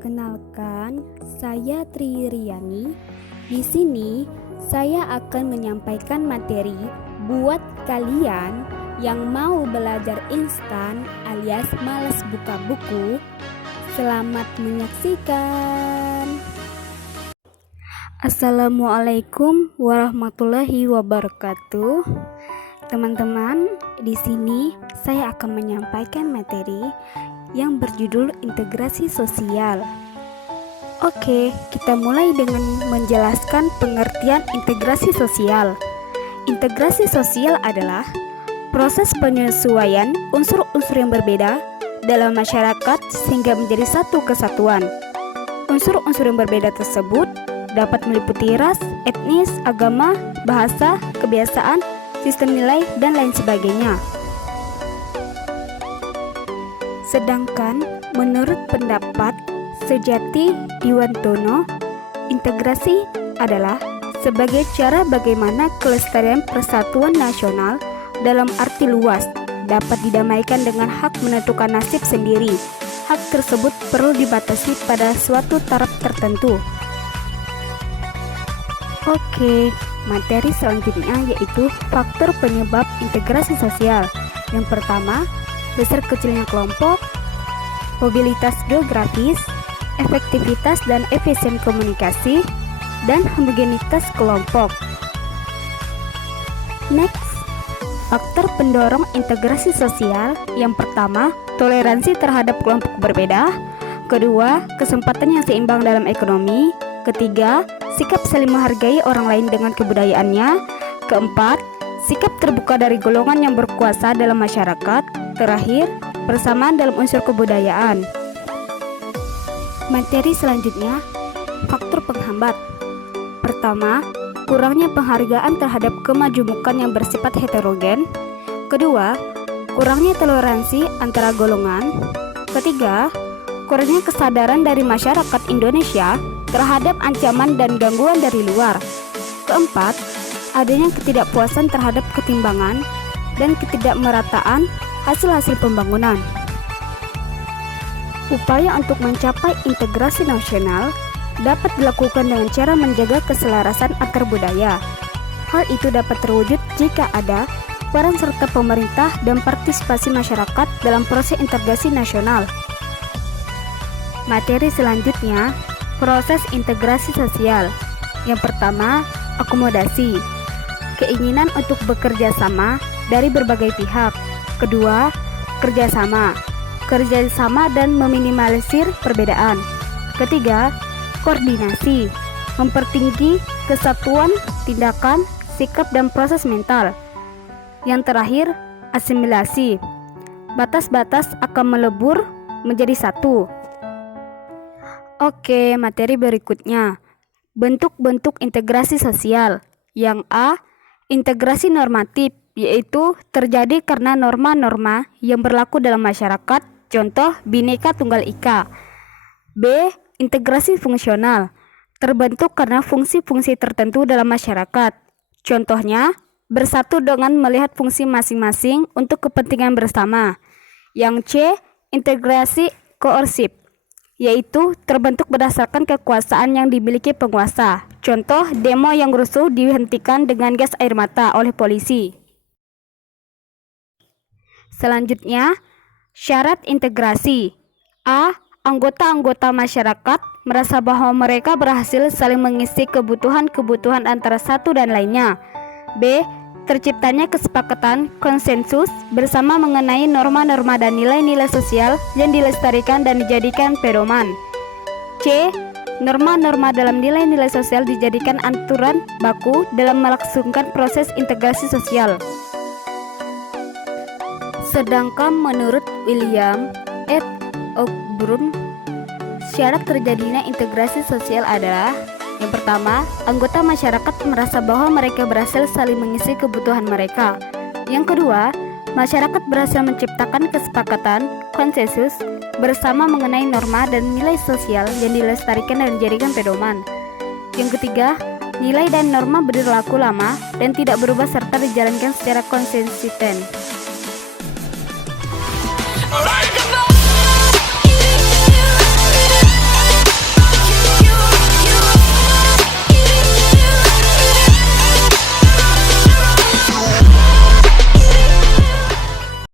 Perkenalkan, saya Tri Riani. Di sini saya akan menyampaikan materi buat kalian yang mau belajar instan alias malas buka buku. Selamat menyaksikan. Assalamualaikum warahmatullahi wabarakatuh. Teman-teman, di sini saya akan menyampaikan materi yang berjudul integrasi sosial. Oke, kita mulai dengan menjelaskan pengertian integrasi sosial. Integrasi sosial adalah proses penyesuaian unsur-unsur yang berbeda dalam masyarakat sehingga menjadi satu kesatuan. Unsur-unsur yang berbeda tersebut dapat meliputi ras, etnis, agama, bahasa, kebiasaan, sistem nilai, dan lain sebagainya. Sedangkan menurut pendapat Sejati Diwantono, integrasi adalah sebagai cara bagaimana kelestarian persatuan nasional dalam arti luas dapat didamaikan dengan hak menentukan nasib sendiri. Hak tersebut perlu dibatasi pada suatu taraf tertentu. Oke, materi selanjutnya yaitu faktor penyebab integrasi sosial. Yang pertama, besar kecilnya kelompok, mobilitas geografis, efektivitas dan efisien komunikasi, dan homogenitas kelompok. Next, faktor pendorong integrasi sosial. Yang pertama, toleransi terhadap kelompok berbeda. Kedua, kesempatan yang seimbang dalam ekonomi. Ketiga, sikap saling menghargai orang lain dengan kebudayaannya. Keempat, sikap terbuka dari golongan yang berkuasa dalam masyarakat. Terakhir, persamaan dalam unsur kebudayaan. Materi selanjutnya, faktor penghambat. Pertama, kurangnya penghargaan terhadap kemajumukan yang bersifat heterogen. Kedua, kurangnya toleransi antara golongan. Ketiga, kurangnya kesadaran dari masyarakat Indonesia terhadap ancaman dan gangguan dari luar. Keempat, adanya ketidakpuasan terhadap ketimbangan dan ketidakmerataan hasil-hasil pembangunan. Upaya untuk mencapai integrasi nasional dapat dilakukan dengan cara menjaga keselarasan antar budaya. Hal itu dapat terwujud jika ada peran serta pemerintah dan partisipasi masyarakat dalam proses integrasi nasional. Materi selanjutnya, proses integrasi sosial. Yang pertama, akomodasi. Keinginan untuk bekerja sama dari berbagai pihak. Kedua, kerjasama dan meminimalisir perbedaan. Ketiga, koordinasi, mempertinggi kesatuan tindakan, sikap, dan proses mental. Yang terakhir, asimilasi, batas-batas akan melebur menjadi satu. Oke, materi berikutnya, bentuk-bentuk integrasi sosial. Yang A, integrasi normatif, yaitu terjadi karena norma-norma yang berlaku dalam masyarakat, contoh Bhinneka Tunggal Ika. B, integrasi fungsional, terbentuk karena fungsi-fungsi tertentu dalam masyarakat, contohnya bersatu dengan melihat fungsi masing-masing untuk kepentingan bersama. Yang C, integrasi koersif, yaitu terbentuk berdasarkan kekuasaan yang dimiliki penguasa, contoh demo yang rusuh dihentikan dengan gas air mata oleh polisi. Selanjutnya, syarat integrasi. A, anggota-anggota masyarakat merasa bahwa mereka berhasil saling mengisi kebutuhan-kebutuhan antara satu dan lainnya. B, terciptanya kesepakatan konsensus bersama mengenai norma-norma dan nilai-nilai sosial yang dilestarikan dan dijadikan pedoman. C, norma-norma dalam nilai-nilai sosial dijadikan aturan baku dalam melangsungkan proses integrasi sosial. Sedangkan menurut William et Ogburn, syarat terjadinya integrasi sosial adalah: yang pertama, anggota masyarakat merasa bahwa mereka berhasil saling mengisi kebutuhan mereka. Yang kedua, masyarakat berhasil menciptakan kesepakatan konsensus bersama mengenai norma dan nilai sosial yang dilestarikan dan dijadikan pedoman. Yang ketiga, nilai dan norma berlaku lama dan tidak berubah serta dijalankan secara konsisten.